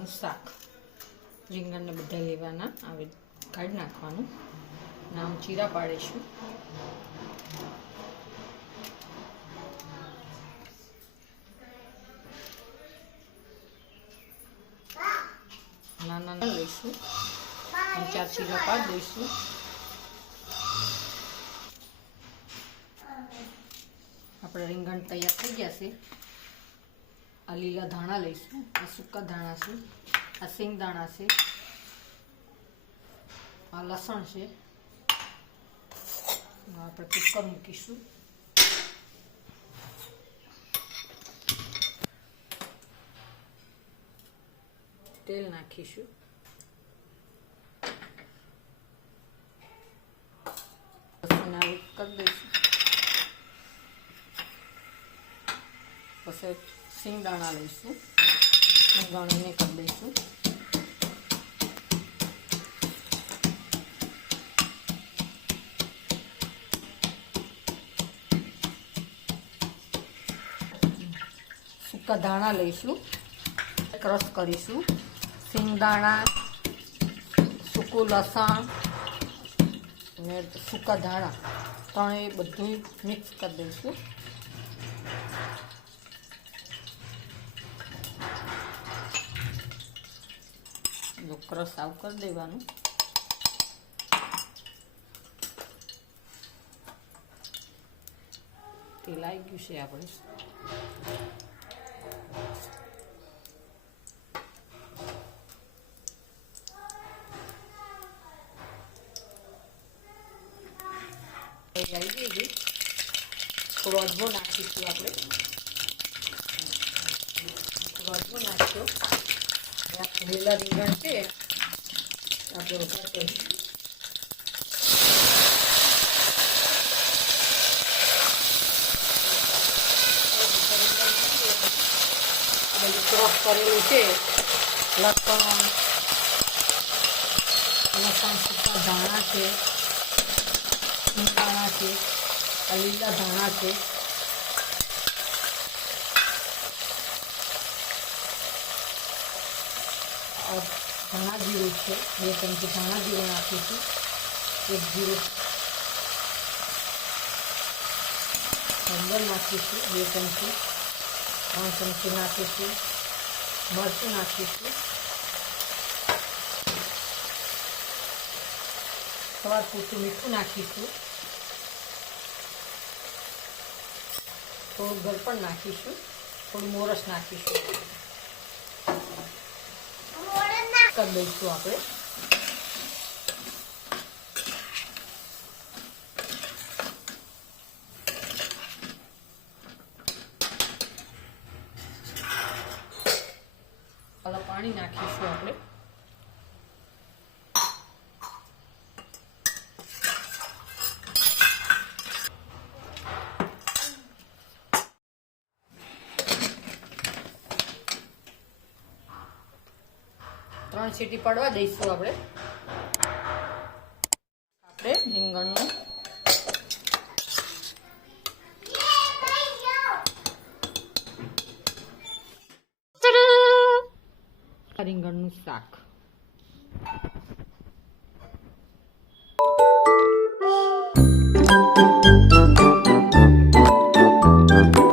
રીંગણનું શાક. રીંગણને બધા લેવાના, આવે કાઢી નાખવાનું, નામ ચીરા પાડીશું. નાના લઈશું, 4 ચીરા પાડી દઈશું. આપણે રીંગણ તૈયાર થઈ ગયા છે. આ લીલા ધાણા લઈશું, આ સૂકા ધાણા છે, આ સિંગ દાણા છે, આ લસણ છે. આપણે કુકર મૂકીશું. તેલ નાખીશું. કરી દઈશું. પછી સિંગ દાણા લઈશું, દાણાને કરી દઈશું. સૂકા દાણા લઈશું, ક્રશ કરીશું. સિંગ દાણા, સૂકું લસણ અને સૂકા દાણા ત્રણેય બધું મિક્સ કરી દઈશું. ક્રશ આવ કરી દેવાનું. તેલ આવી ગયું છે આપણે. આવી ગઈ. થોડો અજમો નાખીશું આપણે. થોડો અજમો નાખ્યો. લીલા રીંગણ છે આપણે વઘાર કરીશું. ક્રોસ કરેલું છે લસણ સૂકા ધાણા છે, દાણા છે, લીલા ધાણા છે. ધાણા જીરું છે, 2 ચમચી ધાણા જીરું નાખીશું. 1 જીરું હળદર નાખીશું, 2 ચમચી. 3 ચમચી નાખીશું મરચું નાખીશું. સ્વાદ પૂરતું મીઠું નાખીશું. થોડું ગળપણ નાખીશું. થોડું મોરસ નાખીશું. કરી દઈશું આપણે. પાણી નાખીશું આપણે. ત્રણ સીટી પડવા દઈશું આપણે. રીંગણનું રીંગણનું શાક.